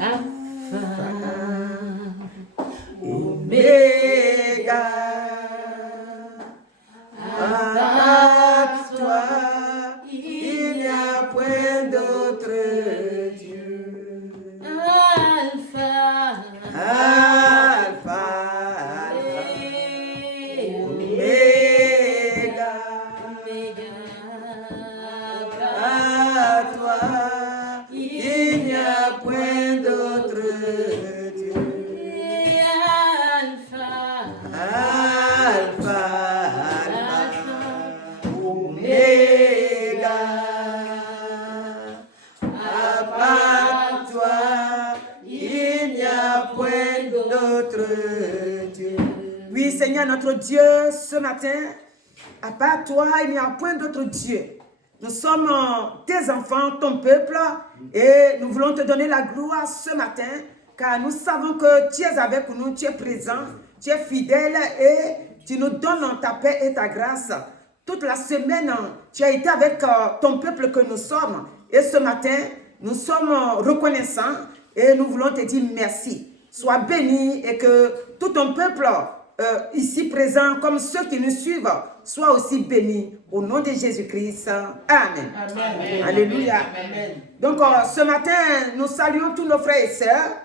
Alpha, Omega, à toi, il n'y a point d'autre Dieu. Alpha, Alpha, Omega, à toi, il n'y a point d'autre Dieu. Alpha, Omega, à part toi, il n'y a point d'autre Dieu. Oui, Seigneur notre Dieu, ce matin, à part toi, il n'y a point d'autre Dieu. Nous sommes tes enfants, ton peuple, et nous voulons te donner la gloire ce matin, car nous savons que tu es avec nous, tu es présent, tu es fidèle et tu nous donnes ta paix et ta grâce. Toute la semaine, tu as été avec ton peuple que nous sommes. Et ce matin, nous sommes reconnaissants et nous voulons te dire merci. Sois béni et que tout ton peuple ici présent, comme ceux qui nous suivent, soient aussi bénis. Au nom de Jésus-Christ. Amen. Amen. Alléluia. Amen. Donc, ce matin, nous saluons tous nos frères et sœurs.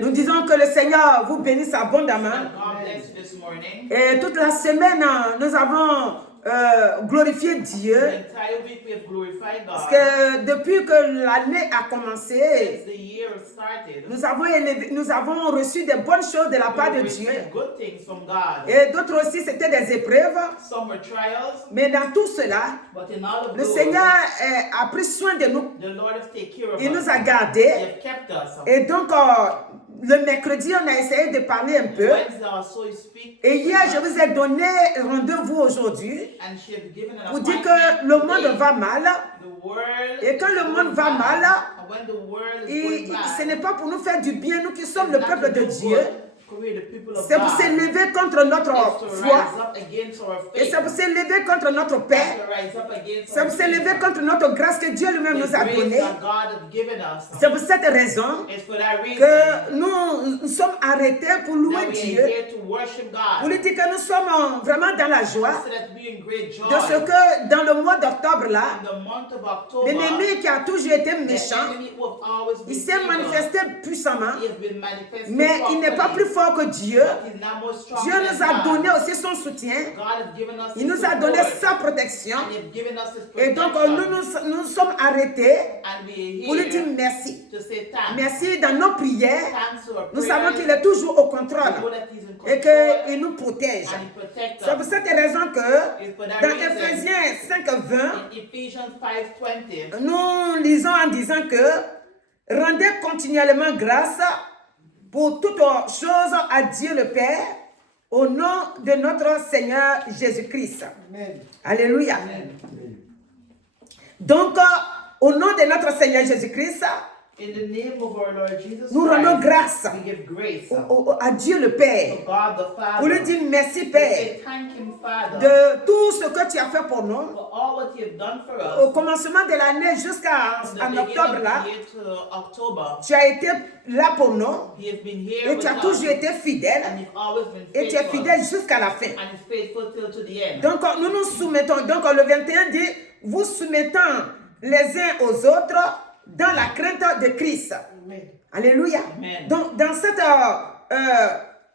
Nous disons que le Seigneur vous bénisse abondamment. Et toute la semaine, nous avons glorifié Dieu. Parce que depuis que l'année a commencé, nous avons reçu des bonnes choses de la part de Dieu. Et d'autres aussi, c'était des épreuves. Mais dans tout cela, le Seigneur a pris soin de nous. Il nous a gardés. Et donc, le mercredi, on a essayé de parler un peu. Et hier, je vous ai donné rendez-vous aujourd'hui pour dire que le monde va mal. Et quand le monde va mal, ce n'est pas pour nous faire du bien, nous qui sommes le peuple de Dieu. C'est pour s'élever contre notre foi. Et c'est pour s'élever contre notre paix. C'est pour s'élever contre notre grâce que Dieu lui-même nous a donnée. C'est pour cette raison que nous sommes arrêtés pour louer Dieu. Pour lui dire que nous sommes vraiment dans la joie de ce que dans le mois d'octobre là, l'ennemi qui a toujours été méchant, il s'est manifesté puissamment, mais il n'est pas plus fort que Dieu. Dieu nous a donné aussi son soutien. Il nous a donné sa protection. Et donc nous sommes arrêtés pour lui dire merci. Merci dans nos prières. Nous savons qu'il est toujours au contrôle et qu'il nous protège. C'est pour cette raison que dans Éphésiens 5:20, nous lisons en disant que rendez continuellement grâce pour toutes choses à Dieu le Père, au nom de notre Seigneur Jésus-Christ. Alléluia. Amen. Donc, au nom de notre Seigneur Jésus-Christ, nous rendons grâce à Dieu le Père pour lui dire merci Père de tout ce que tu as fait pour nous au commencement de l'année jusqu'à octobre là. Tu as été là pour nous et tu as toujours été fidèle et tu es fidèle jusqu'à la fin. Donc nous nous soumettons, donc le 21 dit vous soumettant les uns aux autres dans la crainte de Christ. Amen. Alléluia. Amen. Donc, dans cette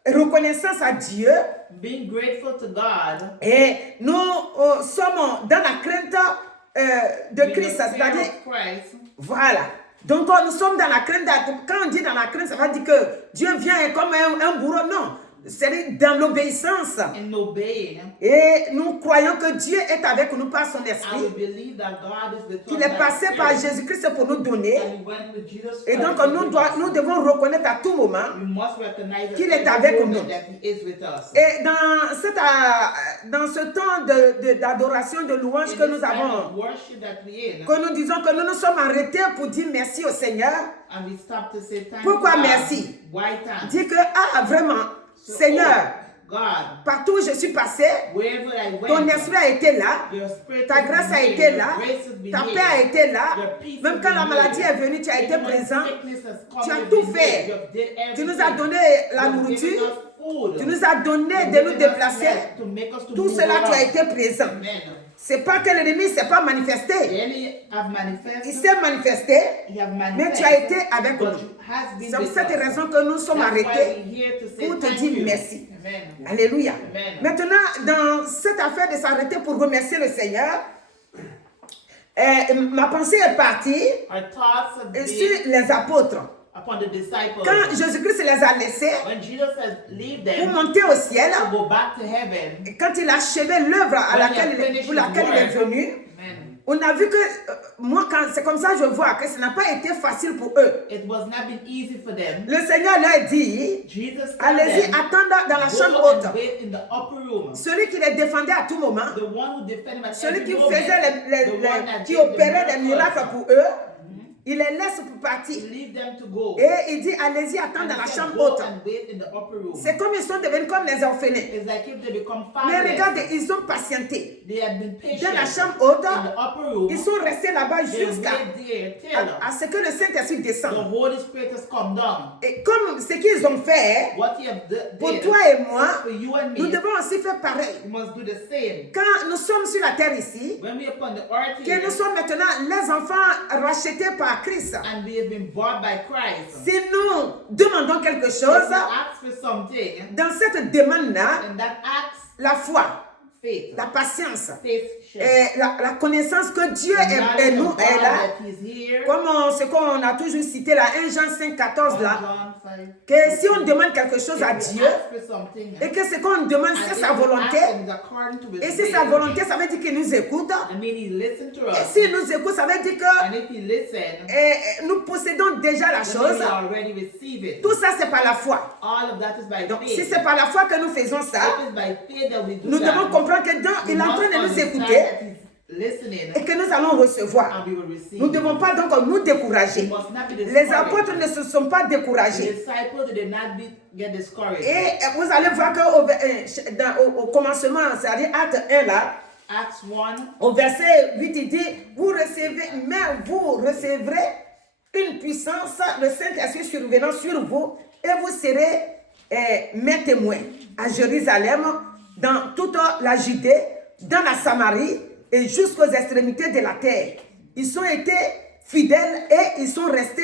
reconnaissance à Dieu, being grateful to God, et nous sommes dans la crainte de Christ, c'est-à-dire, voilà. Donc, nous sommes dans la crainte, quand on dit dans la crainte, ça veut dire que Dieu vient comme un bourreau, non. C'est dans l'obéissance. Et nous croyons que Dieu est avec nous par son esprit. Qu'il est passé par Jésus-Christ pour nous donner. Et donc nous devons reconnaître à tout moment qu'il est avec nous. Et dans ce temps d'adoration, de louange que nous avons, que nous disons que nous nous sommes arrêtés pour dire merci au Seigneur. Pourquoi merci? Dis que, vraiment, Seigneur, partout où je suis passé, ton esprit a été là, ta grâce a été là, ta paix a été là. Même quand la maladie est venue, tu as été présent. Tu as tout fait. Tu nous as donné la nourriture. Tu nous as donné de nous déplacer. Tout cela, tu as été présent. C'est pas que l'ennemi ne s'est pas manifesté. Il s'est manifesté, mais tu as été avec nous. C'est pour cette raison que nous sommes arrêtés pour te dire merci. Alléluia. Maintenant, dans cette affaire de s'arrêter pour remercier le Seigneur, ma pensée est partie sur les apôtres. Quand Jésus-Christ les a laissés pour monter au ciel, quand il a achevé l'œuvre pour laquelle il est venu, on a vu que, moi, c'est comme ça que je vois que ce n'a pas été facile pour eux. Le Seigneur leur dit, allez-y, attendez dans la chambre haute. Celui qui les défendait à tout moment, celui qui faisait qui opérait des miracles pour eux, il les laisse pour partir. Et il dit, allez-y, attendez dans la chambre haute. C'est comme ils sont devenus comme les orphelins. Mais regardez, ils ont patienté. Dans la chambre haute, ils sont restés là-bas jusqu'à ce que le Saint-Esprit descende. Et comme ce qu'ils ont fait, pour toi et moi, nous devons aussi faire pareil. Quand nous sommes sur la terre ici, que nous sommes maintenant les enfants rachetés par Christ. Si nous demandons quelque chose, dans cette demande-là, la foi, la patience, et la connaissance que Dieu est nous est là, comme ce qu'on a toujours cité là, 1 Jean 5, 14 là, que si on demande quelque chose à Dieu, et que ce qu'on demande c'est sa volonté, et si sa volonté, ça veut dire qu'il nous écoute, et s'il nous écoute, ça veut dire que nous possédons déjà la chose. Tout ça c'est par la foi. Donc si c'est par la foi que nous faisons ça, nous devons comprendre que il est en train de nous écouter et que nous allons recevoir. Nous ne devons pas donc nous décourager. Les apôtres ne se sont pas découragés. Et vous allez voir qu'au commencement, c'est-à-dire Acte 1 là, au verset 8, il dit, vous recevrez une puissance, le Saint-Esprit survenant sur vous, et vous serez mes témoins à Jérusalem, dans toute la Judée, dans la Samarie et jusqu'aux extrémités de la terre. Ils ont été fidèles et ils sont restés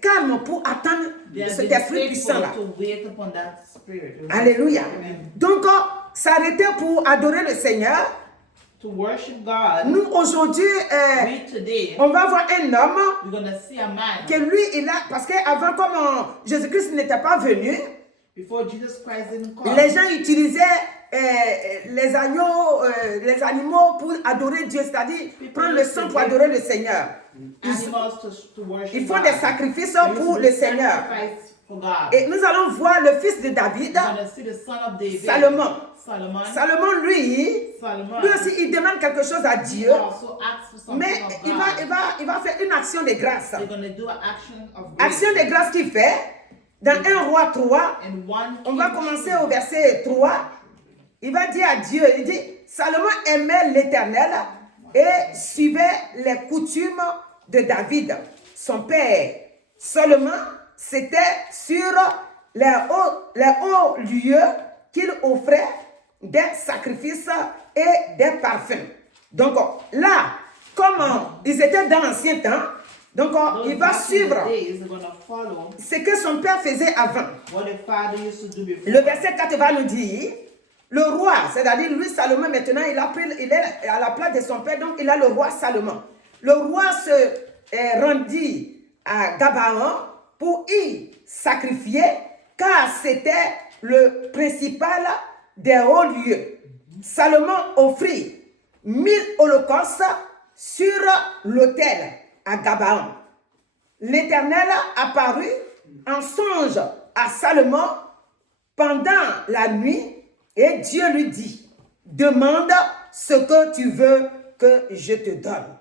calmes pour attendre cet esprit puissant-là. Alléluia. Donc, s'arrêter pour adorer le Seigneur. Nous, aujourd'hui, on va voir un homme que lui, il a, parce qu'avant, comme Jésus-Christ n'était pas venu, les gens utilisaient les animaux pour adorer Dieu, c'est-à-dire prendre le sang pour adorer le Seigneur. Ils font des sacrifices pour le Seigneur. Et nous allons voir le fils de David, Salomon. Salomon, lui aussi, il demande quelque chose à Dieu, mais il va faire une action de grâce. Action de grâce qu'il fait. Dans 1 Roi 3, on va commencer au verset 3. Il va dire à Dieu, il dit, Salomon aimait l'Éternel et suivait les coutumes de David, son père. Seulement, c'était sur les hauts lieux qu'il offrait des sacrifices et des parfums. Donc là, comme ils étaient dans l'ancien temps, donc il va suivre ce que son père faisait avant. Le verset 4 va nous dire, le roi, c'est-à-dire lui Salomon maintenant, il est à la place de son père, donc il a le roi Salomon. Le roi se rendit à Gabaon pour y sacrifier, car c'était le principal des hauts lieux. Salomon offrit 1000 holocaustes sur l'autel à Gabaon. L'Éternel apparut en songe à Salomon pendant la nuit et Dieu lui dit, demande ce que tu veux que je te donne.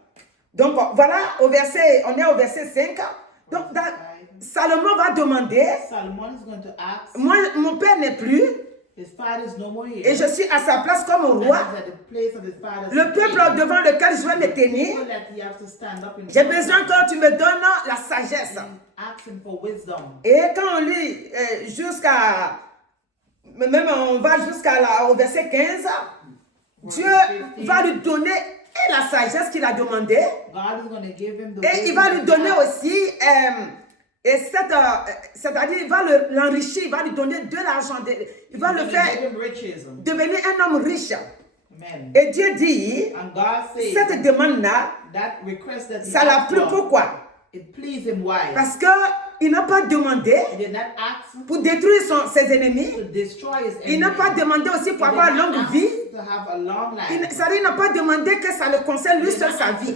Donc voilà, on est au verset 5. Donc Salomon va demander, moi, mon père n'est plus, Et je suis à sa place comme roi. Le peuple devant lequel je dois me tenir. J'ai besoin que tu me donnes la sagesse. Et quand on lit jusqu'à... Même on va jusqu'au verset 15. Dieu va lui donner la sagesse qu'il a demandé. Et il va lui donner aussi... c'est-à-dire, il va l'enrichir, il va lui donner de l'argent, il va le faire devenir un homme riche. Amen. Et Dieu dit, cette demande-là, ça l'a plu. Pourquoi? Parce qu'il n'a pas demandé pour détruire ses ennemis. Il n'a pas demandé aussi pour avoir longue vie. Il n'a pas demandé que ça le concerne lui seul sa vie.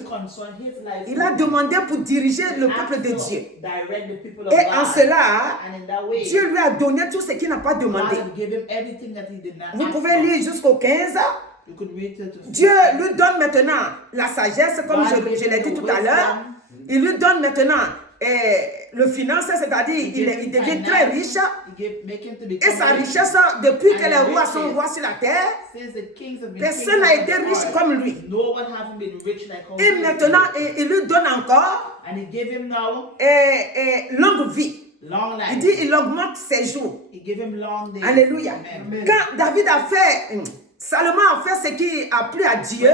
Il a demandé pour diriger le peuple de Dieu. Et en cela, Dieu lui a donné tout ce qu'il n'a pas demandé. Vous pouvez lire jusqu'au 15. Dieu lui donne maintenant la sagesse, comme je l'ai dit tout à l'heure. Il lui donne maintenant le finance, c'est-à-dire il devient très riche. Et sa richesse, depuis que les rois sont rois sur la terre, personne n'a été riche comme lui. Et maintenant, il lui donne encore longue vie. Il dit, il augmente ses jours. Alléluia. Quand David a fait... Salomon a fait ce qui a plu à Dieu.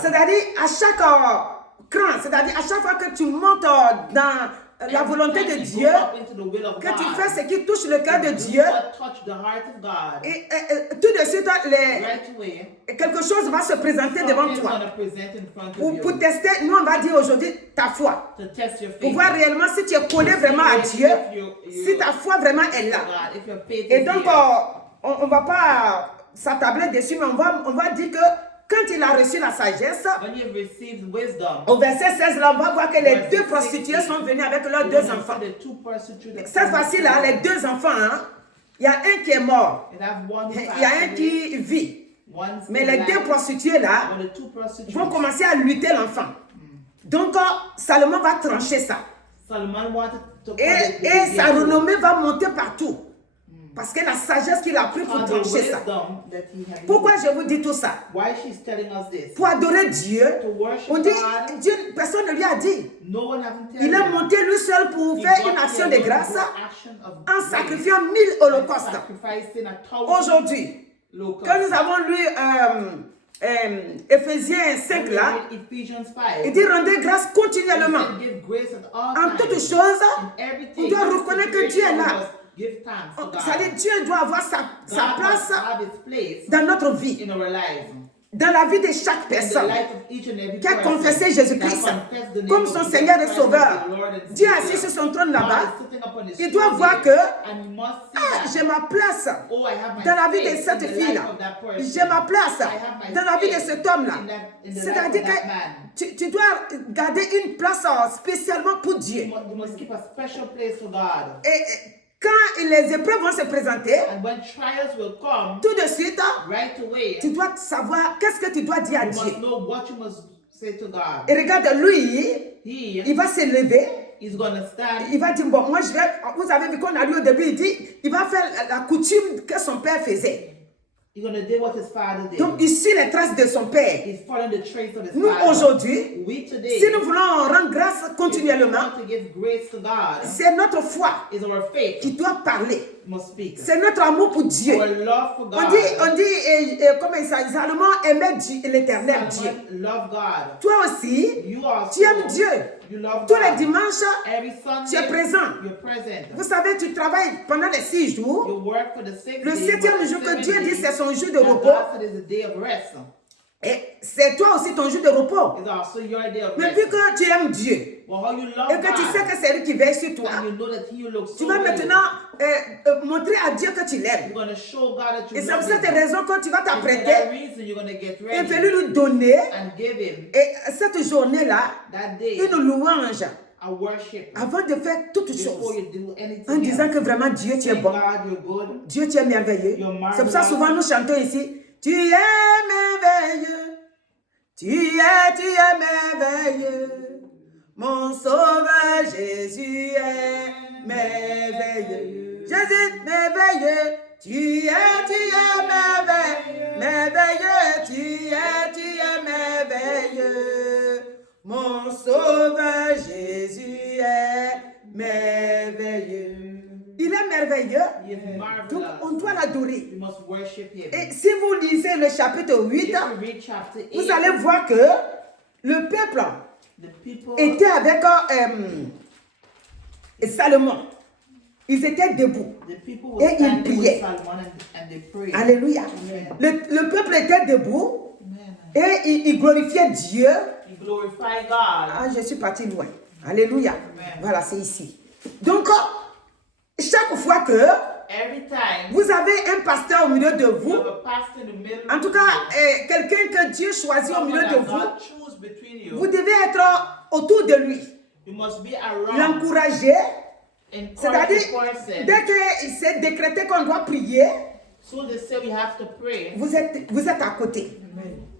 C'est-à-dire, à chaque cran, c'est-à-dire, à chaque fois que tu montes dans la volonté de Dieu, que tu fais ce qui touche le cœur de Dieu, et tout de suite, quelque chose va se présenter devant toi. Pour tester, nous on va dire aujourd'hui ta foi. Pour voir réellement si tu es collé vraiment à Dieu, si ta foi vraiment est là. Et donc, on ne va pas s'attabler dessus, mais on va dire que quand il a reçu la sagesse, au verset 16, là, on va voir que les deux prostituées sont venues avec leurs deux enfants. Cette fois-ci-là, les deux enfants, il y a un qui est mort, il y a un qui vit. Mais les deux prostituées là vont commencer à lutter l'enfant. Donc, Salomon va trancher ça. Et sa renommée va monter partout. Parce que la sagesse qu'il a pris pour trancher ça. Pourquoi je vous dis tout ça? Pour adorer Dieu. On dit, Dieu, personne ne lui a dit. Il est monté lui seul pour faire une action de grâce en sacrifiant 1000 holocaustes. Aujourd'hui, quand nous avons lu Éphésiens 5 là, il dit rendez grâce continuellement. En toutes choses, on doit reconnaître que Dieu est là. C'est-à-dire Dieu doit avoir sa place dans notre vie, dans la vie de chaque personne qui a confessé Jésus-Christ comme son Seigneur et Sauveur. Dieu est assis sur son trône là-bas. Il doit voir que j'ai ma place dans la vie de cette fille-là. J'ai ma place dans la vie de cet homme-là. C'est-à-dire que tu dois garder une place spécialement pour Dieu. Et quand les épreuves vont se présenter, tout de suite, tu dois savoir qu'est-ce que tu dois dire à Dieu. Et regarde, lui, il va se lever. Il va dire, bon, moi je vais, vous avez vu qu'on a lu au début, il dit, il va faire la coutume que son père faisait. Donc, il suit les traces de son père. Nous, aujourd'hui, si nous voulons rendre grâce continuellement, c'est notre foi qui doit parler. C'est notre amour pour Dieu. On dit comme Salomon aimait l'éternel Dieu. Toi aussi, tu aimes Dieu. Tous les dimanches, tu es présent. Vous savez, tu travailles pendant les 6 jours. Le 7e jour que Dieu dit, c'est son jour de repos. Et c'est toi aussi ton jour de repos. Mais vu que tu aimes Dieu et que tu sais que c'est lui qui veille sur toi, tu vas maintenant montrer à Dieu que tu l'aimes. Et c'est pour cette raison que tu vas t'apprêter et venir lui donner et cette journée-là une louange avant de faire toutes choses en disant que vraiment Dieu tu es bon, Dieu tu es merveilleux. C'est pour ça souvent nous chantons ici, tu es merveilleux, tu es merveilleux, mon sauveur Jésus est merveilleux. Jésus est merveilleux, tu es merveilleux, tu es merveilleux. Mon sauveur Jésus est merveilleux. Il est merveilleux. Donc on doit l'adorer. Et si vous lisez le chapitre 8, vous allez voir que le peuple était avec Salomon. Ils étaient debout et ils priaient. Alléluia. Le peuple était debout et il glorifiait Dieu. Ah, je suis parti loin. Alléluia. Voilà, c'est ici. Donc, chaque fois que vous avez un pasteur au milieu de vous, en tout cas, quelqu'un que Dieu choisit au milieu de vous, vous devez être autour de lui. L'encourager. C'est-à-dire, dès qu'il s'est décrété qu'on doit prier, vous êtes à côté.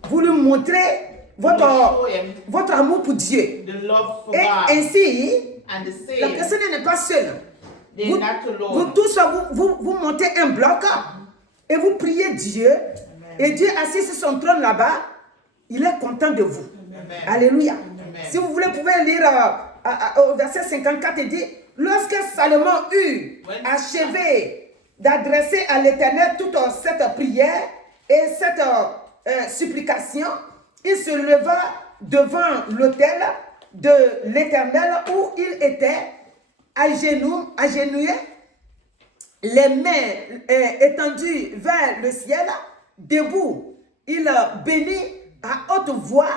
Vous lui montrez votre amour pour Dieu. Et ainsi, la personne n'est pas seule. Vous tous, vous montez un bloc et vous priez Dieu. Et Dieu assis sur son trône là-bas, il est content de vous. Alléluia. Si vous voulez, vous pouvez lire au verset 54, il dit, lorsque Salomon eut achevé d'adresser à l'Éternel toute cette prière et cette supplication, il se leva devant l'autel de l'Éternel où il était agenouillé, les mains étendues vers le ciel, debout. Il bénit à haute voix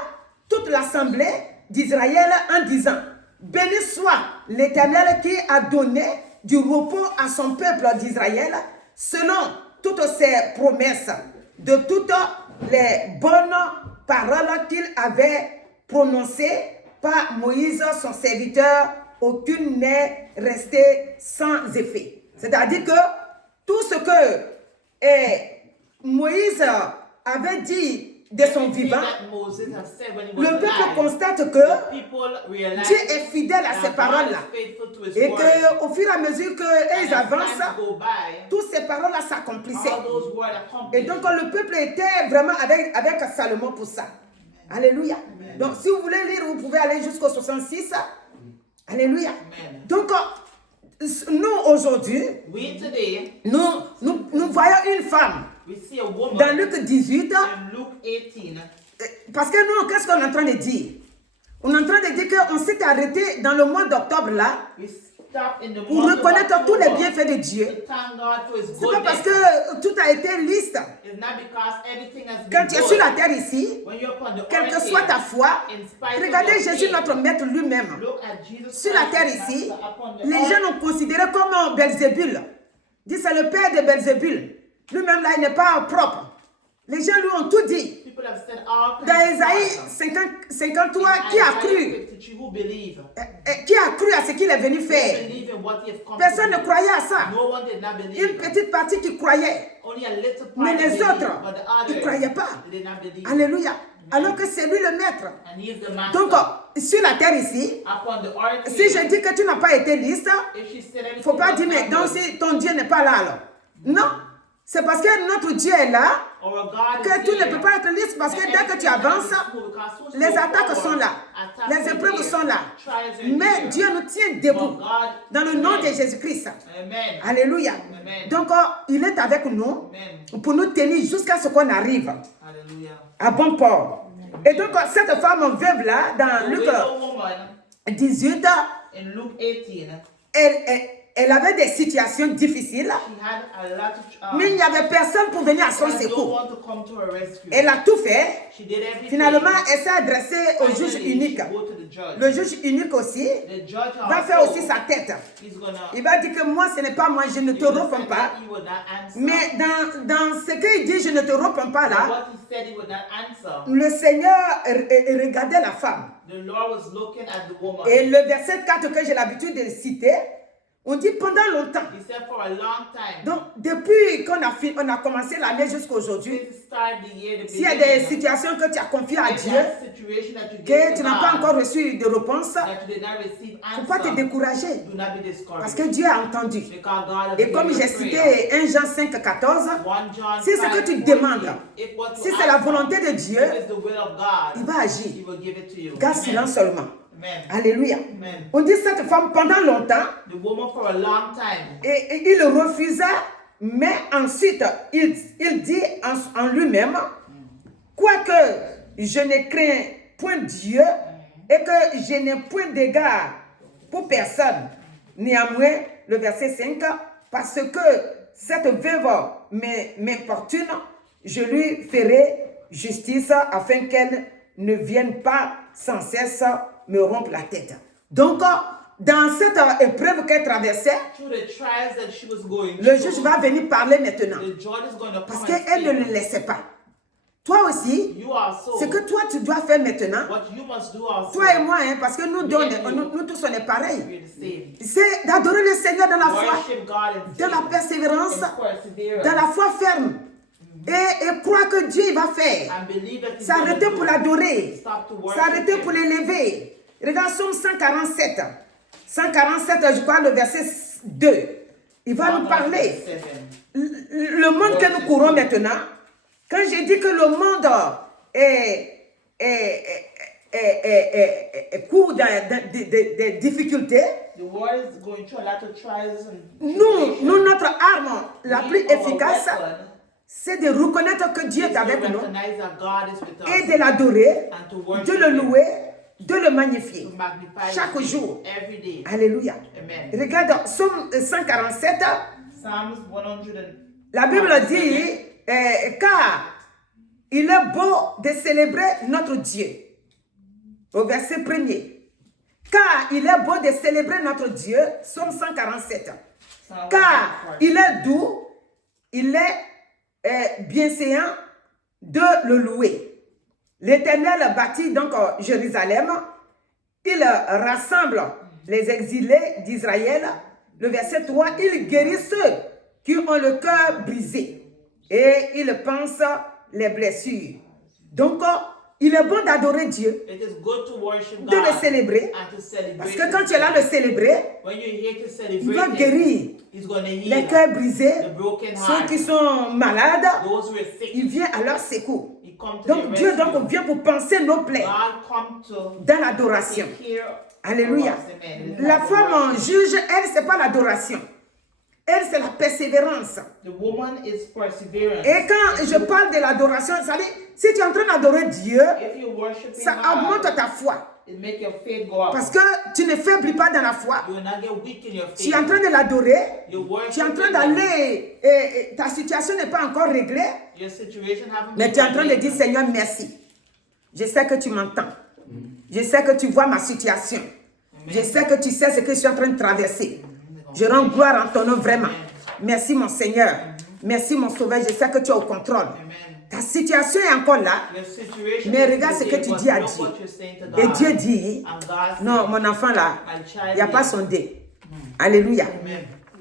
toute l'assemblée d'Israël en disant, béni soit l'Éternel qui a donné du repos à son peuple d'Israël selon toutes ses promesses, de toutes les bonnes paroles qu'il avait prononcées par Moïse, son serviteur, aucune n'est restée sans effet. C'est-à-dire que tout ce que Moïse avait dit de son vivant, le peuple constate que Dieu est fidèle à ces paroles-là. Et qu'au fur et à mesure qu'ils avancent, toutes ces paroles-là s'accomplissaient. Et donc le peuple était vraiment avec Salomon pour ça. Alléluia. Donc si vous voulez lire, vous pouvez aller jusqu'au 66. Alléluia. Donc nous aujourd'hui, nous voyons une femme dans Luc 18. Parce que nous, qu'est-ce qu'on est en train de dire? On est en train de dire qu'on s'est arrêté dans le mois d'octobre là pour reconnaître tous les bienfaits de Dieu. C'est pas parce que tout a été liste. Quand tu es sur la terre ici, quelle que soit ta foi, regardez Jésus, notre maître lui-même. Sur la terre ici, les gens l'ont considéré comme Belzébul. Dit c'est le père de Belzébul. Lui-même là, il n'est pas propre. Les gens lui ont tout dit. Dans Ésaïe 53, qui a cru à ce qu'il est venu faire? Personne ne croyait à ça. Une petite partie qui croyait. Mais les autres, ils ne croyaient pas. Alléluia. Alors que c'est lui le maître. Donc, sur la terre ici, si je dis que tu n'as pas été liste, il ne faut pas dire, mais donc si ton Dieu n'est pas là alors. Non. C'est parce que notre Dieu est là que tu ne peux pas être liste parce que dès que tu avances, les attaques sont là, les épreuves sont là. Mais Dieu nous tient debout dans le nom de Jésus-Christ. Alléluia. Donc, il est avec nous pour nous tenir jusqu'à ce qu'on arrive à bon port. Et donc, cette femme veuve là, dans Luc 18, elle avait des situations difficiles, mais il n'y avait personne pour venir à son secours. Elle a tout fait. Finalement, elle s'est adressée au juge unique. Le juge unique aussi va faire aussi sa tête. Il va dire que moi, ce n'est pas moi, je ne te réponds pas. Mais dans ce qu'il dit, je ne te réponds pas là, le Seigneur regardait la femme. Et le verset 4 que j'ai l'habitude de citer, On dit pendant longtemps. He said for a long time. Donc, depuis qu'on a commencé l'année jusqu'à aujourd'hui, s'il y a des situations que tu as confiées à Dieu, que tu n'as pas encore reçu de réponse, il ne faut pas te décourager. Parce que Dieu a entendu. Et comme j'ai cité 1 Jean 5, 14, si ce que tu demandes, si c'est la volonté de Dieu, il va agir. Garde silence seulement. Amen. Alléluia. Amen. On dit cette femme pendant longtemps. The woman for a long time. Et il refusa, mais ensuite il dit en lui-même, quoique je ne crains point Dieu et que je n'ai point d'égard pour personne. Néanmoins, le verset 5, parce que cette veuve m'importune, je lui ferai justice afin qu'elle ne vienne pas sans cesse me rompre la tête. Donc, dans cette épreuve qu'elle traversait, le juge va venir parler maintenant. Parce qu'elle ne le laissait pas. Toi aussi, ce que toi tu dois faire maintenant, toi et moi, hein, parce que nous tous on est pareils, c'est d'adorer le Seigneur dans la foi, dans la persévérance, dans la foi ferme. Et croire que Dieu va faire. S'arrêter pour l'adorer. S'arrêter pour l'élever. Regarde Somme 147. 147, je crois, le verset 2. Il va nous parler. Le monde que nous courons maintenant, quand j'ai dit que le monde court des difficultés, nous, notre arme la plus efficace, c'est de reconnaître que Dieu est avec nous et de l'adorer, de le louer, de le magnifier chaque jour. Alléluia. Amen. Regarde, Somme 147. La Bible dit, car il est beau de célébrer notre Dieu. Au verset 1er. Car il est beau de célébrer notre Dieu. Somme 147. Car il est doux, il est bienséant de le louer. L'Éternel bâtit donc Jérusalem. Il rassemble les exilés d'Israël. Le verset 3, il guérit ceux qui ont le cœur brisé et il pense les blessures. Donc, il est bon d'adorer Dieu, de le célébrer, parce que quand tu es là de célébrer, il va guérir les cœurs brisés, ceux qui sont malades, il vient à leur secours. Donc Dieu vient pour penser nos plaies dans l'adoration. Alléluia. La femme juge, elle, c'est pas l'adoration. Elle, c'est la persévérance. Et quand je parle de l'adoration, ça dit, si tu es en train d'adorer Dieu, ça augmente ta foi. Parce que tu ne faiblis pas dans la foi. Tu es en train de l'adorer. Tu es en train d'aller. Ta situation n'est pas encore réglée. Mais tu es en train de dire, Seigneur, merci. Je sais que tu m'entends. Je sais que tu vois ma situation. Je sais que tu sais ce que je suis en train de traverser. Je rends gloire en ton nom vraiment. Merci mon Seigneur. Merci mon Sauveur. Je sais que tu es au contrôle. Ta situation est encore là. Mais regarde ce que tu dis à Dieu. Et Dieu dit, non, mon enfant là, il n'y a pas sondé. Alléluia.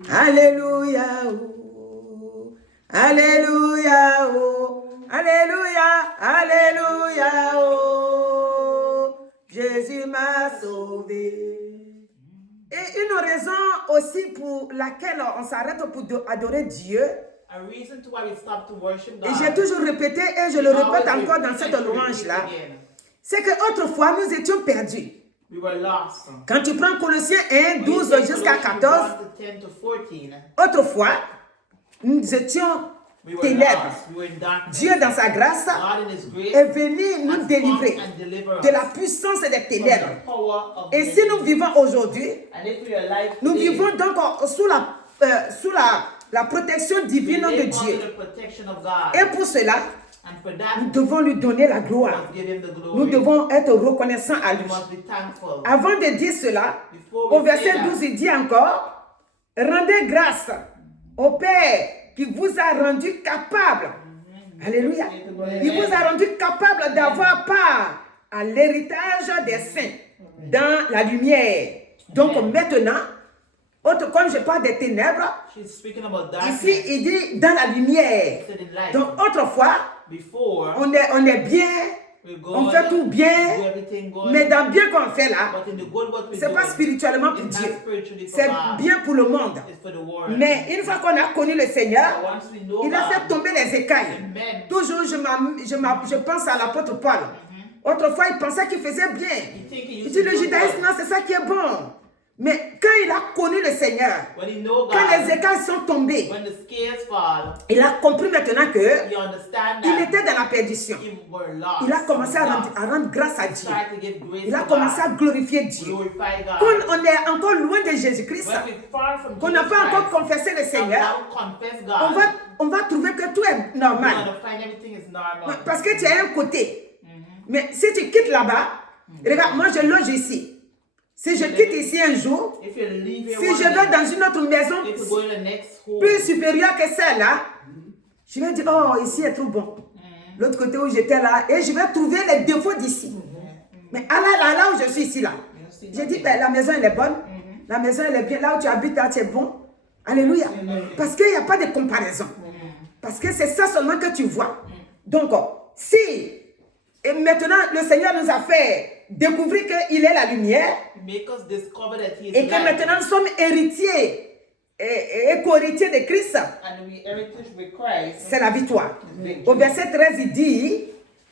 Alléluia. Oh. Alléluia. Oh. Alléluia. Alléluia. Oh. Jésus m'a sauvé. Et une raison aussi pour laquelle on s'arrête pour adorer Dieu. Et j'ai toujours répété et je le répète encore dans cette louange-là. C'est qu'autrefois, nous étions perdus. Quand tu prends Colossiens 1, 12 jusqu'à 14, autrefois, nous étions ténèbres. Dieu, dans sa grâce, est venu nous délivrer de la puissance des ténèbres. Et si nous vivons aujourd'hui, nous vivons donc sous la protection divine de Dieu. Et pour cela, nous devons lui donner la gloire. Nous devons être reconnaissants à lui. Avant de dire cela, au verset 12, il dit encore, rendez grâce au Père qui vous a rendu capable. Alléluia. Il vous a rendu capable d'avoir part à l'héritage des saints dans la lumière. Donc maintenant, Autre, comme je parle des ténèbres, ici il dit dans la lumière. Donc autrefois, on est bien, on fait tout bien, mais dans bien qu'on fait là, c'est pas spirituellement pour Dieu, c'est bien pour le monde. Mais une fois qu'on a connu le Seigneur, il a fait tomber les écailles. Toujours je pense à l'apôtre Paul. Autrefois il pensait qu'il faisait bien. Il dit le judaïsme, non, c'est ça qui est bon. Mais quand il a connu le Seigneur, quand les écailles sont tombées, il a compris maintenant qu'il était dans la perdition. Il a commencé à rendre grâce à Dieu. Il a commencé à glorifier Dieu. Quand on est encore loin de Jésus-Christ, qu'on n'a pas encore confessé le Seigneur, on va trouver que tout est normal. Parce que tu as un côté. Mais si tu quittes là-bas, regarde, moi je loge ici. Si je quitte ici un jour, si je vais dans une autre maison plus supérieure que celle-là, je vais dire, oh, ici est trop bon. L'autre côté où j'étais là, et je vais trouver les défauts d'ici. Mais là où je suis ici, là, j'ai dit, ben, la maison elle est bonne, la maison elle est bien, là où tu habites, là, tu es bon. Alléluia. Parce qu'il n'y a pas de comparaison. Parce que c'est ça seulement que tu vois. Donc, si, et maintenant le Seigneur nous a fait découvrir qu'il est la lumière, et que maintenant nous sommes héritiers et co-héritiers de Christ, c'est la victoire. Au verset 13, il dit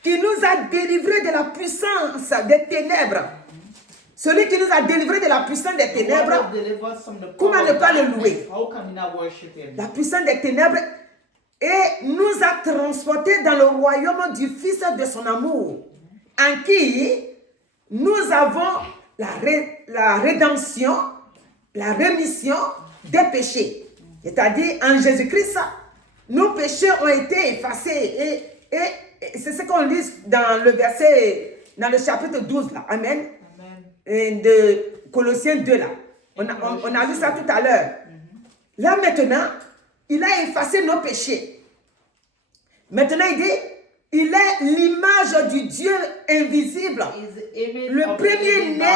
qu'il nous a délivrés de la puissance des ténèbres. Celui qui nous a délivrés de la puissance des ténèbres, comment ne pas le louer? La puissance des ténèbres et nous a transportés dans le royaume du Fils de son amour, en qui nous avons la rédemption, la rémission des péchés. C'est-à-dire, en Jésus-Christ, nos péchés ont été effacés. Et c'est ce qu'on lit dans le verset, dans le chapitre 12, là. Amen. Et de Colossiens 2, là. On a lu ça tout à l'heure. Là, maintenant, il a effacé nos péchés. Maintenant, il dit, il est l'image du Dieu invisible, le premier-né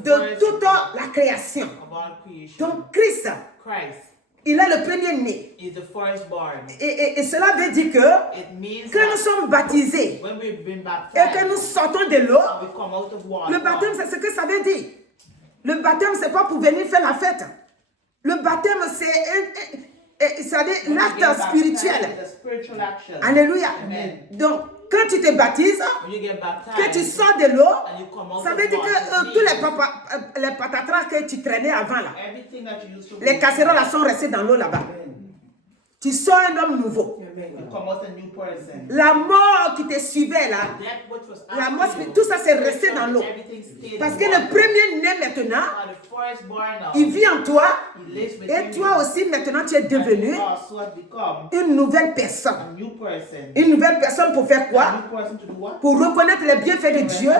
de toute la création. Donc, Christ, il est le premier-né. Et cela veut dire que quand nous sommes baptisés et que nous sortons de l'eau, le baptême, c'est ce que ça veut dire. Le baptême, ce n'est pas pour venir faire la fête. Le baptême, c'est l'acte spirituel. Alléluia. Donc, quand tu te baptises, que tu sors de l'eau, ça veut dire que tous les patatras que tu traînais avant, là, les casseroles là, sont restés dans l'eau là-bas. Tu sors un homme nouveau. La mort qui te suivait là, la mort, tout ça c'est resté dans l'eau. Parce que le premier-né maintenant, il vit en toi. Et toi aussi maintenant tu es devenu une nouvelle personne. Une nouvelle personne pour faire quoi? Pour reconnaître les bienfaits de Dieu,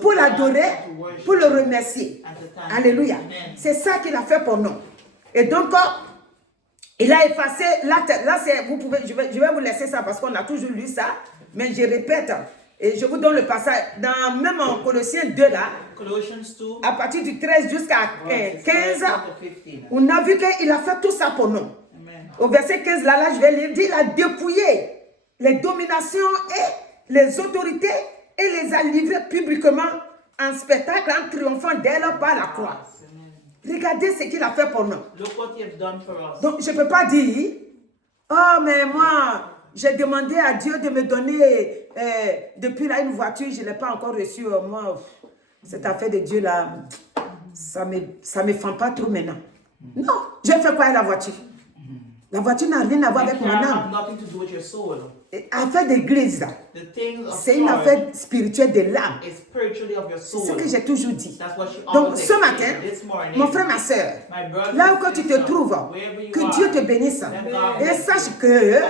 pour l'adorer, pour le remercier. Alléluia. C'est ça qu'il a fait pour nous. Et donc, il a effacé l'acte. Là, vous pouvez, je vais vous laisser ça parce qu'on a toujours lu ça. Mais je répète, et je vous donne le passage. Même en Colossiens 2, là, à partir du 13 jusqu'à 15, on a vu qu'il a fait tout ça pour nous. Au verset 15, là, je vais lire, il dit, il a dépouillé les dominations et les autorités et les a livrées publiquement en spectacle, en triomphant d'elle par la croix. Regardez ce qu'il a fait pour nous. Donc, je ne peux pas dire, oh, mais moi, j'ai demandé à Dieu de me donner, depuis là, une voiture, je ne l'ai pas encore reçue. Moi, cette affaire de Dieu là, ça me fend pas trop maintenant. Non, je fais quoi avec la voiture? La voiture n'a rien à voir avec mon âme. Affaire d'église, c'est une affaire spirituelle de l'âme. C'est ce que j'ai toujours dit. Donc ce matin, mon frère, ma soeur, là où tu te trouves, que Dieu te bénisse. Et sache que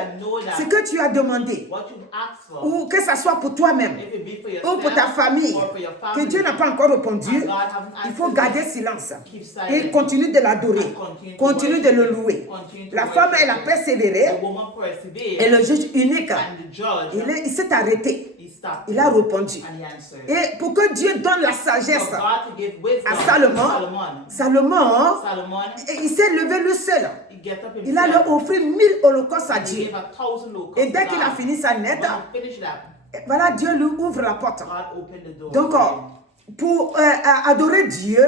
ce que tu as demandé, ou que ce soit pour toi-même, ou pour ta famille, que Dieu n'a pas encore répondu, il faut garder silence. Et continue de l'adorer, continue de le louer. La femme, elle a persévéré, et le juge unique, il s'est arrêté. Il a répondu. Et pour que Dieu donne la sagesse à Salomon, il s'est levé lui seul. Il a leur offert 1000 holocaustes à Dieu. Et dès qu'il a fini sa lettre, voilà, Dieu lui ouvre la porte. Donc, pour adorer Dieu,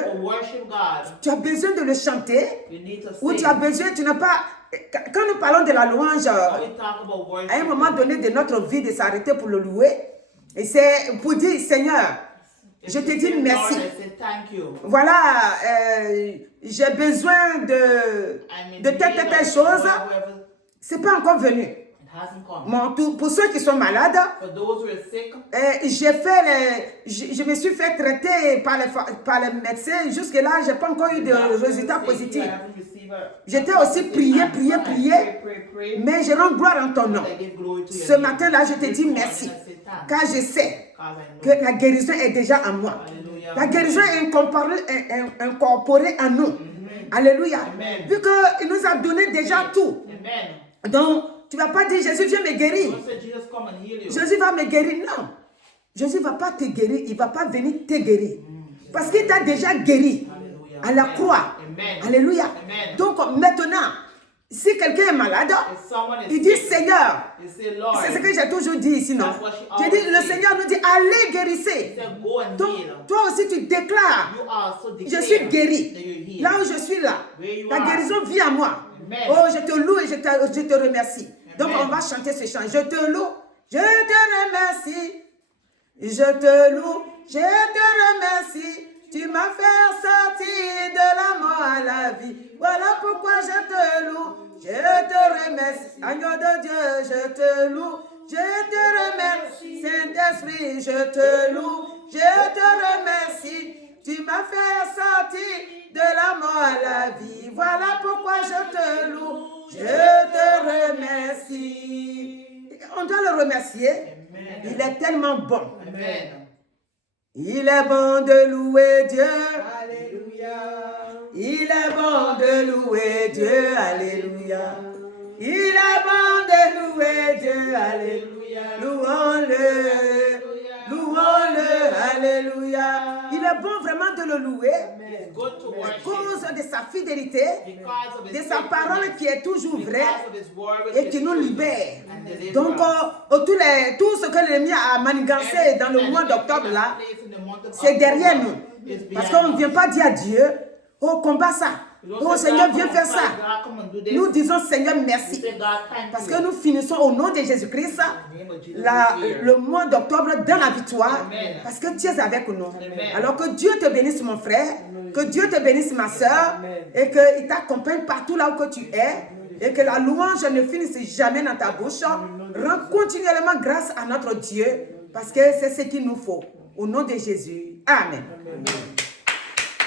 tu as besoin de le chanter, ou tu as besoin, tu n'as pas... Quand nous parlons de la louange, à un moment donné de notre vie, de s'arrêter pour le louer, et c'est pour dire, Seigneur, je te dis merci. Voilà, j'ai besoin de telle chose. Ce n'est pas encore venu. Pour ceux qui sont malades, je me suis fait traiter par les médecins. Jusque-là, je n'ai pas encore eu de résultats positifs. J'étais aussi prié, mais je rends gloire en ton nom. Ce matin-là, je te dis merci, car je sais que la guérison est déjà en moi. La guérison est incorporée en nous. Alléluia. Vu qu'il nous a donné déjà tout. Donc, tu ne vas pas dire, Jésus, viens me guérir. Jésus va me guérir. Non. Jésus ne va pas te guérir. Il ne va pas venir te guérir. Parce qu'il t'a déjà guéri à la croix. Alléluia. Donc, maintenant, si quelqu'un est malade, il dit, Seigneur, c'est ce que j'ai toujours dit ici, non? J'ai dit, le Seigneur nous dit, allez guérissez. Donc, toi aussi, tu déclares, je suis guéri. Là où je suis là, la guérison vient à moi. Oh, je te loue et je te remercie. Donc, on va chanter ce chant. Je te loue, je te remercie. Je te loue, je te remercie. Tu m'as fait sortir de la mort à la vie. Voilà pourquoi je te loue, je te remercie. Agneau de Dieu, je te loue, je te remercie. Saint-Esprit, je te loue, je te remercie. Tu m'as fait sortir de la mort à la vie. Voilà pourquoi je te loue, je te remercie. On doit le remercier. Amen. Il est tellement bon. Amen. Il est bon de louer Dieu. Alléluia. Il est bon de louer Dieu. Alléluia. Il est bon de louer Dieu. Alléluia. Louons-le. Louons-le. Alléluia. Il est bon vraiment de le louer. À cause de sa fidélité, de sa parole qui est toujours vraie et qui nous libère. Donc, tout ce que l'ennemi a manigancé dans le mois d'octobre là, c'est derrière nous. Parce qu'on ne vient pas dire à Dieu, oh, combat ça. Oh Seigneur, viens faire ça. Nous disons Seigneur, merci. Parce que nous finissons au nom de Jésus-Christ le mois d'octobre dans la victoire. Parce que Dieu est avec nous. Alors que Dieu te bénisse mon frère. Que Dieu te bénisse ma soeur. Et qu'il t'accompagne partout là où que tu es. Et que la louange ne finisse jamais dans ta bouche. Rends continuellement grâce à notre Dieu. Parce que c'est ce qu'il nous faut. Au nom de Jésus. Amen.